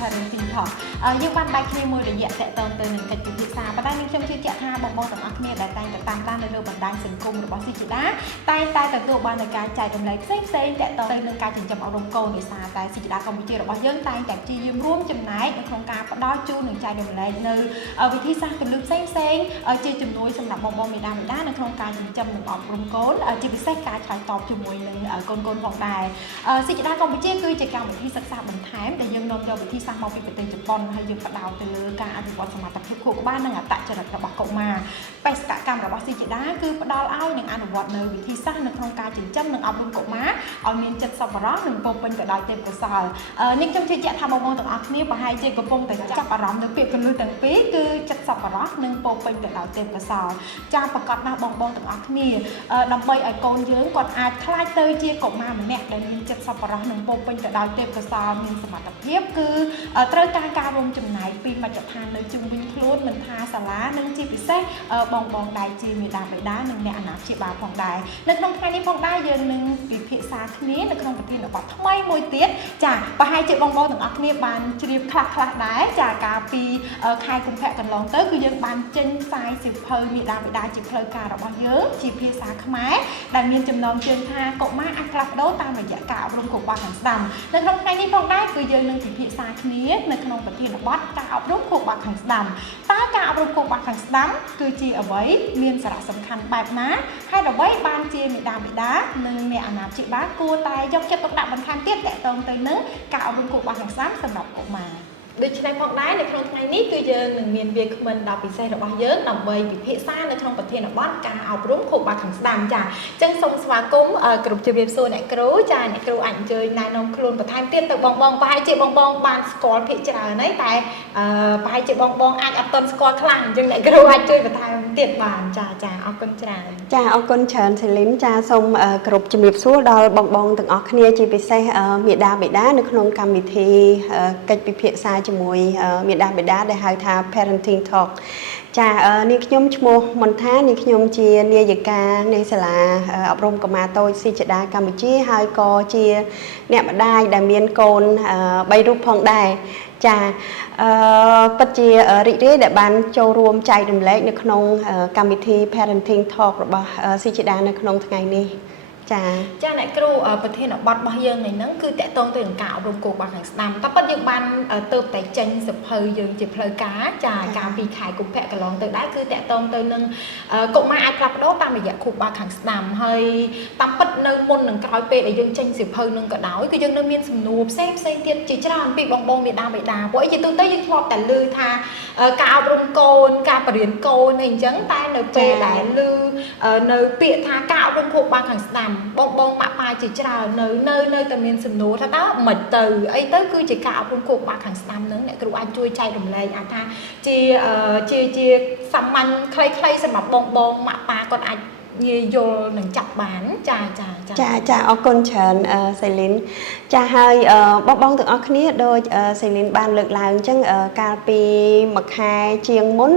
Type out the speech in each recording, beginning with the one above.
parenting talk យើងបានបែកគ្នាមួយរយៈតកតងទៅនឹងកិច្ចពិភាក្សាប៉ុន្តែនាងខ្ញុំជឿជាក់ថាបងប្អូនទាំងអស់គ្នាដែលតែងតែតាមដាននៅលើបណ្ដាញសង្គមរបស់ស៊ីជីតាតែងតែទទួលបាននូវការចែករំលែកផ្សេងៗតកតងទៅនឹងការចិញ្ចឹមអប់រំកូនដោយសារតែស៊ីជីតាកម្ពុជារបស់យើងតែងតែព្យាយាមរួមចំណែកនៅក្នុងការផ្ដល់ជូននិងចែករំលែកនៅវិធីសាស្ត្រពលឺផ្សេងៗជាជំនួយសម្រាប់បងប្អូនមេដាបេដានៅក្នុងការចិញ្ចឹមនិងអប់រំកូនជាពិសេសការឆ្លើយតបជាមួយនឹងកូនផងដែរស៊ីជីតាកម្ពុជាគឺជាកម្មវិធីសិក្សាបន្ថែមដែលយើងនាំយកវិធីសាស្ត្រមកពីប្រទេសជប៉ុនហើយយើងផ្ដោតទៅលើការអភិវឌ្ឍសមត្ថភាពខួរក្បាលនិងអត្តចរិតរបស់កុមារបេសកកម្មរបស់ស៊ីជីតាគឺផ្ដល់ឲ្យនិងអនុវត្តនៅវិធីសាស្ត្រនៅក្នុងការចិញ្ចឹមនិងអប់រំកុមារឲ្យមានចិត្តសប្បុរសនិងពោពេញទៅដោយទេពកោសល្យនាងខ្ញុំជឿជាក់ថាបងប្អូនទាំងអស់គ្នាប្រហែលជាកំពុងតែចាប់អារម្មណ៍នៅពាក្យកន្លឹះទាំងពីរគឺចិត្តសប្បុរសនិងពោពេញទៅដោយទេពកោសល្យចាប្រកាសណាស់បងប្អូនទាំងអស់គ្នាដើម្បីឲ្យកូនយើងគាត់អាចខ្លាចទៅជាកុមារម្នាក់ដែលមានចិត្តសប្បុរសនិងពោពេញទៅដោយទេពកោសល្យមានសមត្ថភាពគឺត្រូវការរួមចំណែកពីមជ្ឈដ្ឋាននៅជុំវិញខ្លួនមិនថាសាលានិងជាពិសេសបងដែលជាមេដាបេដានិងអ្នកអាណាព្យាបាលផងដែរនៅក្នុងថ្ងៃនេះផងដែរយើងនឹងពិភាក្សាគ្នានៅក្នុងប្រធានបទថ្មីមួយទៀតចាប្រហែលជាបងប្អូនទាំងអស់គ្នាបានជ្រាបខ្លះដែរចាកាលពីខែកុម្ភៈកន្លងទៅគឺយើងបានចេញផ្សាយសៀវភៅមេដាបេដាជាផ្លូវការរបស់យើងជាភាសាខ្មែរដែលមានចំណងជើងថាកុមារអាចផ្លាស់ប្ដូរតាមរយៈការអប់រំខួរក្បាលខាងស្ដាំនៅក្នុងថ្ងៃនេះផងដែរគឺយើងនឹងពិភាក្សាគ្នានៅក្នុងប្រធានបទការអប់រំខួរក្បាលខាងស្ដាំតើការអប់រំខួរក្បាលខាងស្ដាំគឺជាអ្វីមានសារៈសំខាន់បែបណាហេតុអ្វីបានជាមេដាបេដានិងអ្នកអាណាព្យាបាលគួរតែយកចិត្តទុកដាក់បន្ថែមទៀតទាក់ទងទៅនឹងការអប់រំខួរក្បាលខាងស្ដាំសម្រាប់កុមារដូច្នេះផងដែរនៅក្នុងថ្ងៃនេះគឺយើងនឹងមានវាគ្មិនដ៏ពិសេសរបស់យើងដើម្បីពិភាក្សានៅក្នុងប្រធានបទការអប់រំខួរក្បាលខាងស្ដាំចាអញ្ចឹងសូមស្វាគមន៍គ្រប់ជម្រាបសួរអ្នកគ្រូចាអ្នកគ្រូអាចអញ្ជើញណែនាំខ្លួនបន្ថែមទៀតទៅបងប្រហែលជាបងបានស្គាល់ភាគច្រើនហើយតែប្រហែលជាបងអាចអត់ទាន់ស្គាល់ខ្លាំងអញ្ចឹងអ្នកគ្រូអាចជួយបន្ថែមទៀតបានចាអរគុណច្រើនចាអរគុណច្រើនសេលីនចាសូមគ្រប់ជម្រាបសួរដល់បងទាំងអស់គ្នាជាពិសេសមេដាបេដានៅក្នុងកម្មវិធីកិច្ចពិភាក្សាជាមួយមេដាបេដាដែលហៅថា parenting talk ចានាងខ្ញុំឈ្មោះមន្ថានាងខ្ញុំជានាយិកានៃសាលាអប់រំកុមារតូចស៊ីជីតាកម្ពុជាហើយក៏ជាអ្នកម្ដាយដែលមានកូន3រូបផងដែរចាពិតជារីករាយដែលបានចូលរួមចែករំលែកនៅក្នុងកម្មវិធី parenting talk របស់ស៊ីជីតានៅក្នុងថ្ងៃនេះចាអ្នកគ្រូប្រធានបទរបស់យើងថ្ងៃហ្នឹងគឺតកតងទៅនឹងការអប់រំខួរក្បាលខាងស្ដាំតែប៉ុតយើងបានទៅតែចេញសភៅយើងជាផ្លូវការចាកាលពីខែកុម្ភៈកន្លងទៅដែរគឺតកតងទៅនឹងកុមារអាចផ្លាស់ប្ដូរតាមរយៈខួរក្បាលខាងស្ដាំហើយតាមពិតនៅមុននឹងក្រោយពេលដែលយើងចេញសភៅនឹងក៏ដោយគឺយើងនៅមានសំណួរផ្សេងទៀតជាច្រើនពីបងមេដាបេដាព្រោះអីជាទូទៅយើងធ្លាប់តែឮថាការអប់រំកូនការបរៀនកូនអីអញ្ចឹងតែនៅពេលដែលឮនៅពាក្យថាការអប់រំខួរក្បាលខាងស្ដាំបងម៉ាក់ប៉ាជាច្រើននៅតែមានសំណួរថាតើមិនទៅអីទៅគឺជាការអប់រំខួរក្បាលខាងស្ដាំហ្នឹងអ្នកគ្រូអាចជួយចែករំលែកអាចថាជាសាមញ្ញខ្លីៗសម្រាប់បងម៉ាក់ប៉ាគាត់អាចងាយយល់នឹងចាប់បានចាអរគុណច្រើនសេលីនចាហើយបងទាំងអស់គ្នាដូចសេលីនបានលើកឡើងអញ្ចឹងកាលពីមួយខែជាងមុន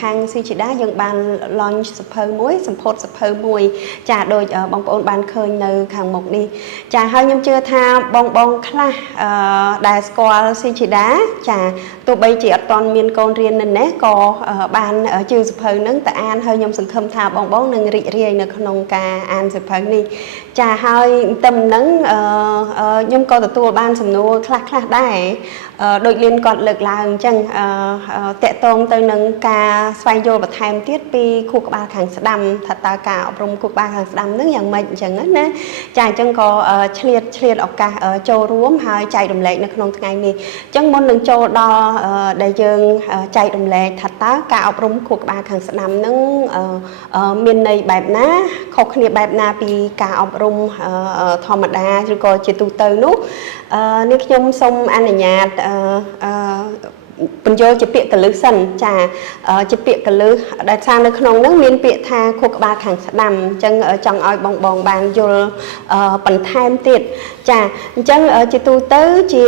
ខាងស៊ីជីដាយើងបាន launch សភៅមួយសម្ពោធសភៅមួយចាដូចបងប្អូនបានឃើញនៅខាងមុខនេះចាហើយខ្ញុំជឿថាបងខ្លះដែលស្គាល់ស៊ីជីដាចាទោះបីជាអត់ទាន់មានកូនរៀននៅនេះក៏បានជឿសភៅហ្នឹងទៅអានហើយខ្ញុំសង្ឃឹមថាបងនឹងរីករាយនៅក្នុងការអានសៀវភៅនេះចាហើយតែមិនខ្ញុំក៏ទទួលបានសំណួរខ្លះដែរដូចលៀនគាត់លើកឡើងអញ្ចឹងតកតងទៅនឹងការស្វែងយល់បន្ថែមទៀតពីខួរក្បាលខាងស្ដាំថាតើការអប់រំខួរក្បាលខាងស្ដាំហ្នឹងយ៉ាងម៉េចអញ្ចឹងណាចាអញ្ចឹងក៏ឆ្លៀតឱកាសចូលរួមហើយចែករំលែកនៅក្នុងថ្ងៃនេះអញ្ចឹងមុននឹងចូលដល់ដែលយើងចែករំលែកថាតើការអប់រំខួរក្បាលខាងស្ដាំហ្នឹងមានន័យបែបណាខុសគ្នាបែបណាពីការអប់រំធម្មតាឬក៏ជាទូទៅនោះនេះខ្ញុំសូមអនុញ្ញាតបញ្ចូលជាពាក្យកលឹះសិនចាជាពាក្យកលឹះដែលថានៅក្នុងហ្នឹងមានពាក្យថាខួរក្បាលខាងស្ដាំអញ្ចឹងចង់ឲ្យបងបានយល់បន្ថែមទៀត ចាអញ្ចឹងជាទូទៅជា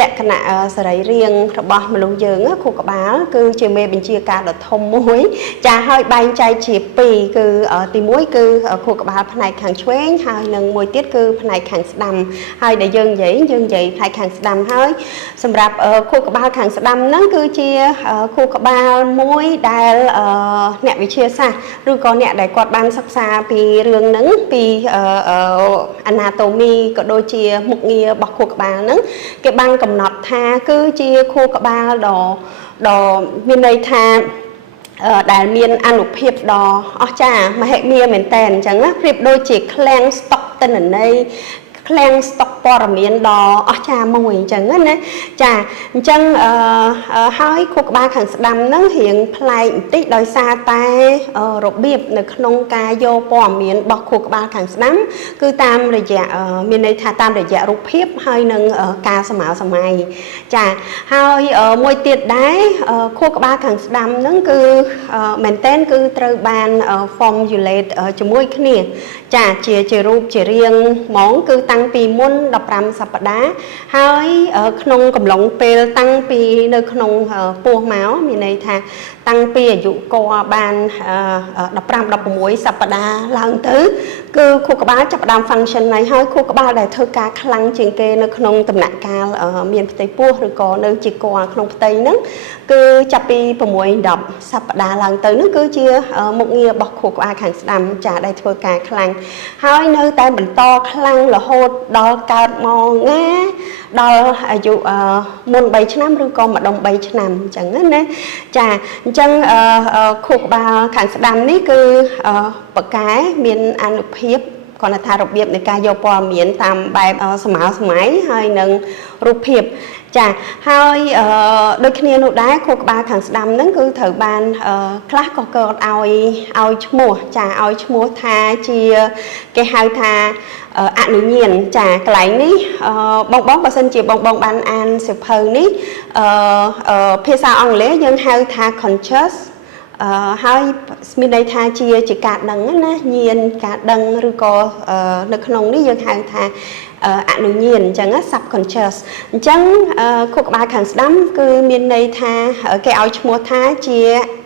លក្ខណៈសរីរាង្គរបស់មនុស្សយើងខួរក្បាលគឺជាមេបញ្ជាការដ៏ធំមួយចាហើយបែងចែកជាពីរគឺទី1គឺខួរក្បាលផ្នែកខាងឆ្វេងហើយនឹងមួយទៀតគឺផ្នែកខាងស្ដាំហើយដែលយើងនិយាយផ្នែកខាងស្ដាំហើយសម្រាប់ខួរក្បាលខាងស្ដាំហ្នឹងគឺជាខួរក្បាលមួយដែលអ្នកវិទ្យាសាស្ត្រឬក៏អ្នកដែលគាត់បានសិក្សាពីរឿងហ្នឹងពីanatomy ក៏ដូចជាមុខងាររបស់ខួរក្បាលហ្នឹងគេបានកំណត់ថាគឺជាខួរក្បាលដ៏មានន័យថាដែលមានអានុភាពដ៏អស្ចារ្យមហិមាមែនតើអញ្ចឹងណាប្រៀបដូចជាឃ្លាំងស្តុកទិន្នន័យឃ្លាំងស្តុកព័ត៌មានដ៏អស្ចារ្យមួយអញ្ចឹងណាចាអញ្ចឹងហើយខួរក្បាលខាងស្ដាំហ្នឹងរៀងប្លែកបន្តិចដោយសារតែរបៀបនៅក្នុងការយកព័ត៌មានរបស់ខួរក្បាលខាងស្ដាំគឺតាមរយៈមានន័យថាតាមរយៈរូបភាពហើយនឹងការសម័យសម័យចាហើយមួយទៀតដែរខួរក្បាលខាងស្ដាំហ្នឹងគឺមែនតើគឺត្រូវបាន formulate ជាមួយគ្នាចាជារូបជារាងហ្មងគឺតាំងពីមុន15សប្តាហ៍ហើយក្នុងកំឡុងពេលតាំងពីនៅក្នុងពោះមកមានន័យថាតាំងពីអាយុកបាន15-16សប្តាហ៍ឡើងទៅគឺខួរក្បាលចាប់ផ្ដើម function ហើយខួរក្បាលដែលធ្វើការខ្លាំងជាងគេនៅក្នុងដំណាក់កាលមានផ្ទៃពោះឬក៏នៅជាកក្នុងផ្ទៃហ្នឹងគឺចាប់ពី6-10សប្តាហ៍ឡើងទៅហ្នឹងគឺជាមុខងាររបស់ខួរក្បាលខាងស្ដាំចាដែលធ្វើការខ្លាំងហើយនៅតែបន្តខ្លាំងរហូតដល់កើតមកងាដល់អាយុមុន3ឆ្នាំឬក៏ម្ដុំ3ឆ្នាំអញ្ចឹងណាចាអញ្ចឹងខួរក្បាលខាងស្ដាំនេះគឺបកែមានអានុភាពគាត់ថារបៀបនៃការយកព័ត៌មានតាមបែបសម័យសម័យហើយនឹងរូបភាពចាហើយដូចគ្នានោះដែរខួរក្បាលខាងស្ដាំហ្នឹងគឺត្រូវបានខ្លះក៏គាត់ឲ្យឈ្មោះចាឲ្យឈ្មោះថាជាគេហៅថាអនុញ្ញាណចាកន្លែងនេះបងបើសិនជាបងបានអានសៀវភៅនេះភាសាអង់គ្លេសយើងហៅថា conscious ហើយមានន័យថាជាការដឹងណាញាណការដឹងឬក៏នៅក្នុងនេះយើងហៅថាអនុញ្ញាណអញ្ចឹង subconscious អញ្ចឹងខួរក្បាលខាងស្ដាំគឺមានន័យថាគេឲ្យឈ្មោះថាជា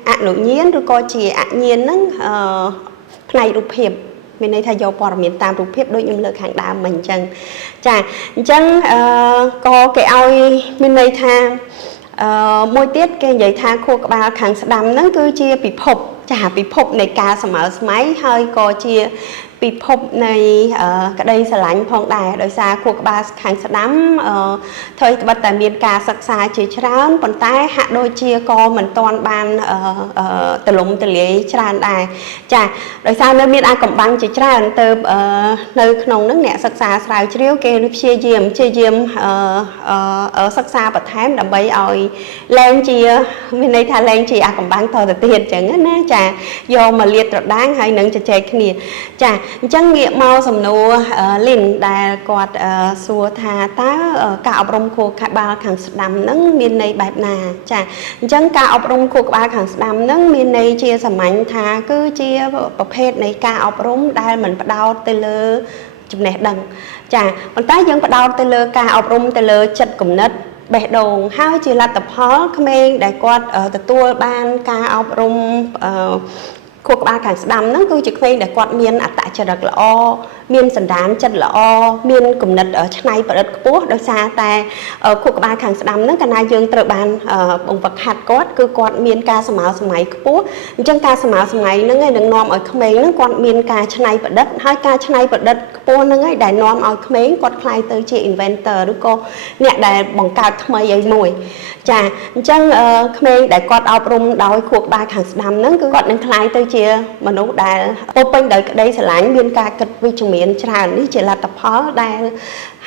អនុញ្ញាណឬក៏ជាអញ្ញាណហ្នឹងផ្នែករូបភាពមានន័យថាយកព័ត៌មានតាមរូបភាពដូចខ្ញុំលើកខាងដើមមិញអញ្ចឹងចាអញ្ចឹងក៏គេឲ្យមានន័យថាមួយទៀតគេនិយាយថាខួរក្បាលខាងស្ដាំហ្នឹងគឺជាពិភពចាពិភពនៃការសម័យសម័យហើយក៏ជាពិភពនៃក្តីស្រឡាញ់ផងដែរដោយសារខួរក្បាលខាងស្ដាំធ្វើត្បិតតែមានការសិក្សាជាច្រើនប៉ុន្តែហាក់ដូចជាក៏មិនទាន់បានទលំទលាយច្រើនដែរចាដោយសារនៅមានអាកំបាំងជាច្រើនទៅនៅក្នុងនឹងអ្នកសិក្សាស្រាវជ្រាវគេព្យាយាមសិក្សាបន្ថែមដើម្បីឲ្យលែងជាមានន័យថាលែងជាអាកំបាំងតទៅទៀតអញ្ចឹងណាចាយកមកលាតត្រដាងហើយនឹងជជែកគ្នាចាអញ្ចឹងងាកមកសំណួរលីនដែលគាត់សួរថាតើការអប់រំខួរក្បាលខាងស្ដាំហ្នឹងមានន័យបែបណាចាអញ្ចឹងការអប់រំខួរក្បាលខាងស្ដាំហ្នឹងមានន័យជាសាមញ្ញថាគឺជាប្រភេទនៃការអប់រំដែលមិនផ្ដោតទៅលើចំណេះដឹងចាប៉ុន្តែយើងផ្ដោតទៅលើការអប់រំទៅលើចិត្តគំនិតបេះដូងហើយជាលទ្ធផលក្មេងដែលគាត់ទទួលបានការអប់រំខួរក្បាលខាងស្ដាំហ្នឹងគឺជាក្មេងដែលគាត់មានអត្តចរិតល្អមានសន្តានចិត្តល្អមានគំនិតច្នៃប្រឌិតខ្ពស់ដោយសារតែខួរក្បាលខាងស្ដាំហ្នឹងកាលណាយើងត្រូវបានបង្វឹកហាត់គាត់គឺគាត់មានការសម័យសម័យខ្ពស់អញ្ចឹងការសម័យសម័យហ្នឹងឯងនឹងនាំឲ្យក្មេងហ្នឹងគាត់មានការច្នៃប្រឌិតហើយការច្នៃប្រឌិតខ្ពស់ហ្នឹងឯងដែលនាំឲ្យក្មេងគាត់ក្លាយទៅជា inventor ឬក៏អ្នកដែលបង្កើតថ្មីឲ្យមួយចាអញ្ចឹងក្មេងដែលគាត់អប់រំដោយខួរក្បាលខាងស្ដាំហ្នឹងគឺគាត់នឹងក្លាយទៅជាមនុស្សដែលពោពេញដោយក្តីស្រឡាញ់មានការគិតវិជ្ជមានច្រើននេះជាលទ្ធផលដែល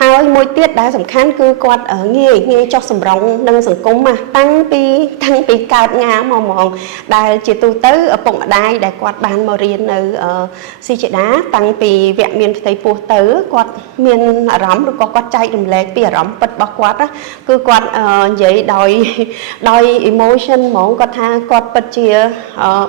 ហើយមួយទៀតដែលសំខាន់គឺគាត់ងាយចុះសម្រុងនឹងសង្គមតាំងពីកើតងាមកហ្មងដែលជាទូទៅឪពុកម្ដាយដែលគាត់បានមករៀននៅស៊ីជេដាតាំងពីវគ្គមានផ្ទៃពោះទៅគាត់មានអារម្មណ៍ឬក៏គាត់ចែករំលែកពីអារម្មណ៍ពិតរបស់គាត់គឺគាត់និយាយដោយ emotion ហ្មងគាត់ថាគាត់ពិតជា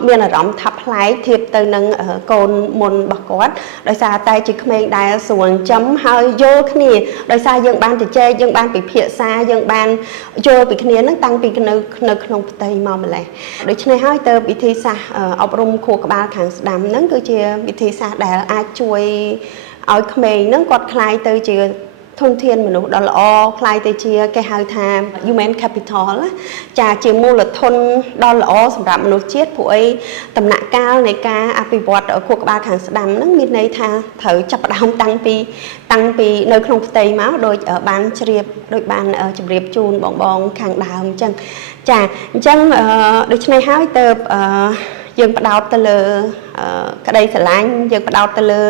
មានអារម្មណ៍ថាប្លែកធៀបទៅនឹងកូនមុនរបស់គាត់ដោយសារតែជាក្មេងដែលស្រួលចិញ្ចឹមហើយយល់គ្នា ដោយសារយើងបានជជែកយើងបានពិភាក្សាយើងបានយល់ពីគ្នាហ្នឹងតាំងពីនៅក្នុងផ្ទៃមកម្លេះដូច្នេះហើយទៅវិធីសាស្ត្រអប់រំខួរក្បាលខាងស្ដាំហ្នឹងគឺជាវិធីសាស្ត្រដែលអាចជួយឲ្យក្មេងហ្នឹងគាត់ខ្លាយទៅជាធនធានមនុស្សដ៏ល្អខ្លាយទៅជាគេហៅថា human capital ចាជាមូលធនដ៏ល្អសម្រាប់មនុស្សជាតិព្រោះអីដំណាក់កាលនៃការអភិវឌ្ឍខួរក្បាលខាងស្ដាំហ្នឹងមានន័យថាត្រូវចាប់ផ្ដើមតាំងពីនៅក្នុងផ្ទៃមកដោយបានជ្រាបដោយបានជម្រាបជូនបងខាងដើមអញ្ចឹងចាអញ្ចឹងដូច្នេះហើយទៅយើងផ្ដោតទៅលើក្តីស្រឡាញ់យើងផ្ដោតទៅលើ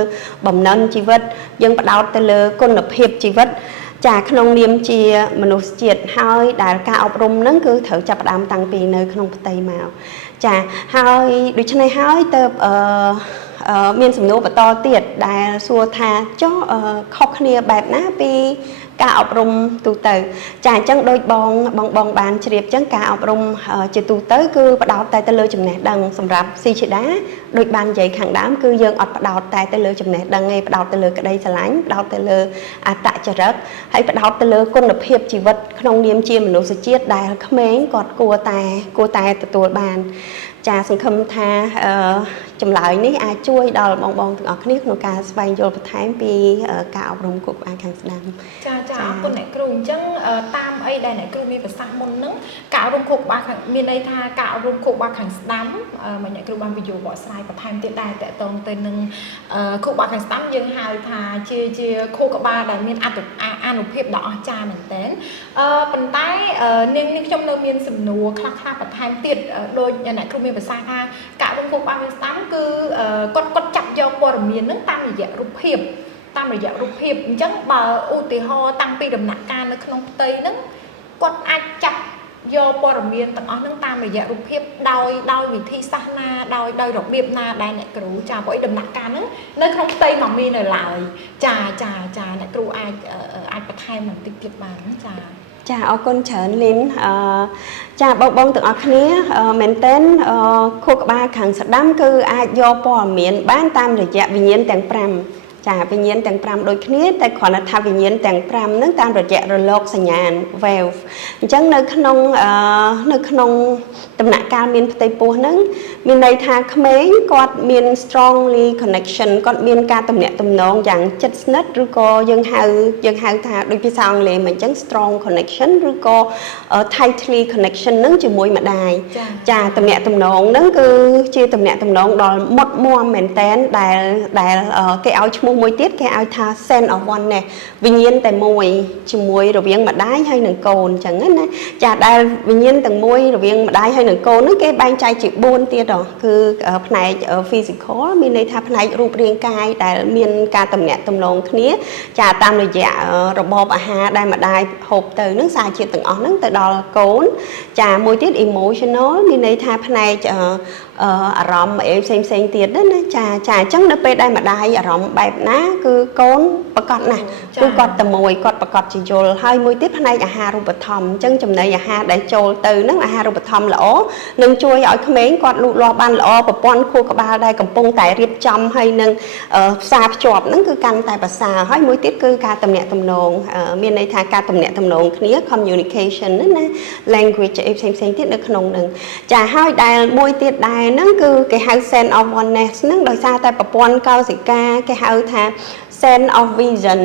បំណិនជីវិតយើងផ្ដោតទៅលើគុណភាពជីវិតចាក្នុងនាមជាមនុស្សជាតិហើយដែលការអប់រំហ្នឹងគឺត្រូវចាប់ផ្ដើមតាំងពីនៅក្នុងផ្ទៃមកចាហើយដូច្នេះហើយទៅមានសំណួរបន្តទៀតដែលសួរថាចុះខុសគ្នាបែបណាពីការអប់រំទូទៅចាអញ្ចឹងដូចបងបានជ្រាបអញ្ចឹងការអប់រំជាទូទៅគឺផ្ដោតតែទៅលើចំណេះដឹងសម្រាប់ស៊ីជីដាដូចបាននិយាយខាងដើមគឺយើងអត់ផ្ដោតតែទៅលើចំណេះដឹងទេផ្ដោតទៅលើក្តីស្រឡាញ់ផ្ដោតទៅលើអត្តចរិតហើយផ្ដោតទៅលើគុណភាពជីវិតក្នុងនាមជាមនុស្សជាតិដែលក្មេងគាត់គួរតែទទួលបានចាសង្ឃឹមថាចម្លើយនេះអាចជួយដល់បងទាំងអស់គ្នាក្នុងការស្វែងយល់បន្ថែមពីការអប់រំខួរក្បាលខាងស្ដាំចាអរគុណអ្នកគ្រូអញ្ចឹងតាមអីដែលអ្នកគ្រូមានប្រសាសន៍មុនហ្នឹងការអប់រំខួរក្បាលខាងមានន័យថាការអប់រំខួរក្បាលខាងស្ដាំមកអ្នកគ្រូបានបញ្យល់បកស្រាយបន្ថែមទៀតដែរតកតងទៅនឹងខួរក្បាលខាងស្ដាំយើងហៅថាជាខួរក្បាលដែលមានអានុភាពដ៏អស្ចារ្យមែនទែនប៉ុន្តែនាងខ្ញុំនៅមានសំណួរខ្លះបន្ថែមទៀតដូចអ្នកគ្រូមានប្រសាសន៍ថាការអប់រំខួរក្បាលខាងស្ដាំគឺគាត់ចាប់យកព័ត៌មានហ្នឹងតាមរយៈរូបភាពអញ្ចឹងបើឧទាហរណ៍តាំងពីដំណាក់កាលនៅក្នុងផ្ទៃហ្នឹងគាត់អាចចាប់យកព័ត៌មានទាំងអស់ហ្នឹងតាមរយៈរូបភាពដោយវិធីសាស្ត្រណាដោយរបៀបណាដែរអ្នកគ្រូចាព្រោះដំណាក់កាលហ្នឹងនៅក្នុងផ្ទៃមកមាននៅឡើយចាអ្នកគ្រូអាចបន្ថែមបន្តិចទៀតបានចាអរគុណច្រើនលីនចាបងទាំងអស់គ្នាមែនតើខួរក្បាលខាងស្ដាំគឺអាចយកព័ត៌មានបានតាមរយៈវិញ្ញាណទាំង5ចាវិញ្ញាណទាំង5ដូចគ្នាតែគ្រាន់តែថាវិញ្ញាណទាំង5ហ្នឹងតាមរយៈរលកសញ្ញាណ wave អញ្ចឹងនៅក្នុងដំណាក់កាលមានផ្ទៃពោះហ្នឹងមានន័យថាក្មេងគាត់មាន strongly connection គាត់មានការទំនាក់ទំនងយ៉ាងជិតស្និទ្ធឬក៏យើងហៅថាដូចភាសាអង់គ្លេសមកអញ្ចឹង strong connection ឬក៏ tightly connection ហ្នឹងជាមួយម្ដាយចាទំនាក់ទំនងហ្នឹងគឺជាទំនាក់ទំនងដ៏មុតមាំមែនតែនដែលគេឲ្យឈ្មោះមួយទៀតគេឲ្យថា sense of oneness វិញ្ញាណតែមួយជាមួយរវាងម្ដាយហើយនិងកូនអញ្ចឹងណាចាដែលវិញ្ញាណទាំងមួយរវាងម្ដាយហើយនិងកូនហ្នឹងគេបែងចែកជា4ទៀតគឺផ្នែក physical មានន័យថាផ្នែករូបរាងកាយដែលមានការទំនាក់ទំនងគ្នាចាតាមរយៈរបបអាហារដែលម្ដាយហូបទៅហ្នឹងសារជាតិទាំងអស់ហ្នឹងទៅដល់កូនចាមួយទៀត emotional មានន័យថាផ្នែកអារម្មណ៍ផ្សេងទៀតណាចាអញ្ចឹងនៅពេលដែលម្ដាយអារម្មណ៍បែបណាគឺកូនប្រកបណាស់គឺគាត់តែមួយគាត់ប្រកបជាយល់ហើយមួយទៀតផ្នែកអាហារូបត្ថម្ភអញ្ចឹងចំណីអាហារដែលចូលទៅហ្នឹងអាហារូបត្ថម្ភល្អនឹងជួយឲ្យក្មេងគាត់លូតលាស់បានល្អប្រព័ន្ធខួរក្បាលដែលកំពុងតែរៀបចំហើយនឹងផ្សារភ្ជាប់ហ្នឹងគឺកាន់តែប្រសើរហើយមួយទៀតគឺការទំនាក់ទំនងមានន័យថាការទំនាក់ទំនងគ្នា communication ណា language ផ្សេងទៀតនៅក្នុងហ្នឹងចាហើយដែលមួយទៀតដែរហ្នឹងគឺគេហៅ sense of oneness ហ្នឹងដោយសារតែប្រព័ន្ធកោសិកាគេហៅថា sense of vision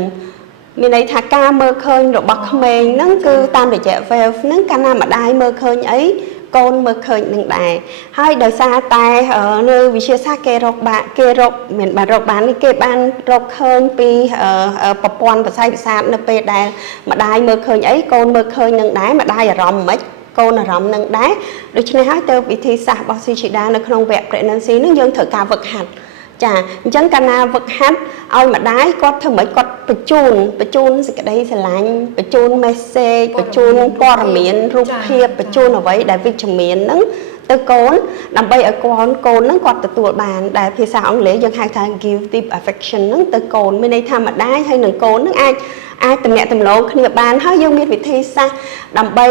មានន័យថាការមើលឃើញរបស់ក្មេងហ្នឹងគឺតាមរយៈ wave ហ្នឹងកាលណាម្ដាយមើលឃើញអីកូនមើលឃើញនឹងដែរហើយដោយសារតែនៅវិទ្យាសាស្ត្រគេរកបានគេបានរកឃើញពីប្រព័ន្ធប្រសាទវិសាទនៅពេលដែលម្ដាយមើលឃើញអីកូនមើលឃើញនឹងដែរម្ដាយអារម្មណ៍មិនកូនអារម្មណ៍នឹងដែរដូច្នេះហើយទៅវិធីសាស្ត្ររបស់ស៊ីជីដានៅក្នុងវគ្គ pregnancy នឹងយើងត្រូវការវឹកហាត់ចាអញ្ចឹងកាលណាវឹកហាត់ឲ្យម្ដាយគាត់ធ្វើម៉េចគាត់បញ្ជូនសេចក្តីស្រឡាញ់បញ្ជូន message បញ្ជូនព័ត៌មានរូបភាពបញ្ជូនអ្វីដែលវិជ្ជមានហ្នឹង ទៅកូនដើម្បីឲ្យកូនហ្នឹងគាត់ទទួលបានដែលភាសាអង់គ្លេសយើងហៅថា give deep affection ហ្នឹងទៅកូនមានន័យថាម្ដាយហើយនឹងកូនហ្នឹងអាចតំណាក់តំឡងគ្នាបានហើយយើងមានវិធីសាស្ត្រដើម្បី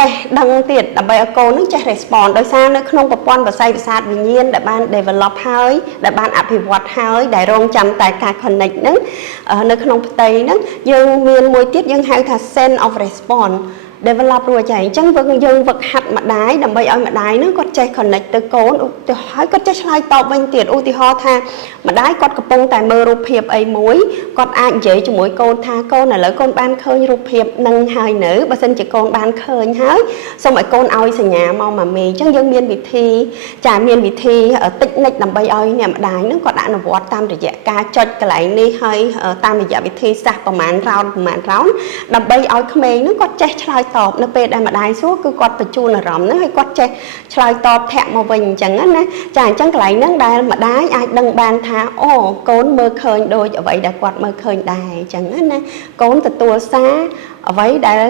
តេស្តដឹងទៀតដើម្បីឲ្យកូនហ្នឹងចេះ respond ដោយសារនៅក្នុងប្រព័ន្ធប្រស័យប្រសាទវិញ្ញាណដែលបាន develop ហើយដែលបានអភិវឌ្ឍហើយដែលរងចាំតែការ connect ហ្នឹងនៅក្នុងផ្ទៃហ្នឹងយើងមានមួយទៀតយើងហៅថា sense of response develop រួចហើយអញ្ចឹងយើងវឹកហាត់ម្ដាយដើម្បីឲ្យម្ដាយហ្នឹងគាត់ចេះ connect ទៅកូនទៅហើយគាត់ចេះឆ្លើយតបវិញទៀតឧទាហរណ៍ថាម្ដាយគាត់កំពុងតែមើលរូបភាពអីមួយគាត់អាចនិយាយជាមួយកូនថាកូនឥឡូវកូនបានឃើញរូបភាពនឹងហើយនៅបើសិនជាកូនបានឃើញហើយសូមឲ្យកូនឲ្យសញ្ញាមកម៉ាមីអញ្ចឹងយើងមានវិធីមានវិធីតិចនិចដើម្បីឲ្យអ្នកម្ដាយហ្នឹងគាត់អនុវត្តតាមរយៈការចុចកន្លែងនេះហើយតាមរយៈវិធីសាស្ត្រប្រមាណរោនដើម្បីឲ្យក្មេងហ្នឹងគាត់ចេះឆ្លើយតបនៅពេលដែលម្ដាយសួរគឺគាត់បញ្ជូនអារម្មណ៍ហ្នឹងហើយគាត់ចេះឆ្លើយតបធាក់មកវិញអញ្ចឹងណាចាអញ្ចឹងកន្លែងហ្នឹងដែលម្ដាយអាចដឹងបានថាអូកូនមើលឃើញដូចអ្វីដែលគាត់មើលឃើញដែរអញ្ចឹងណាកូនទទួលសារអ្វីដែល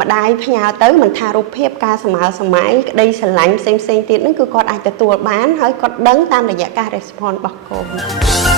ម្ដាយផ្ញើទៅមិនថារូបភាពការស្មើសម័យក្តីស្រឡាញ់ផ្សេងទៀតហ្នឹងគឺគាត់អាចទទួលបានហើយគាត់ដឹងតាមរយៈការ response របស់កូន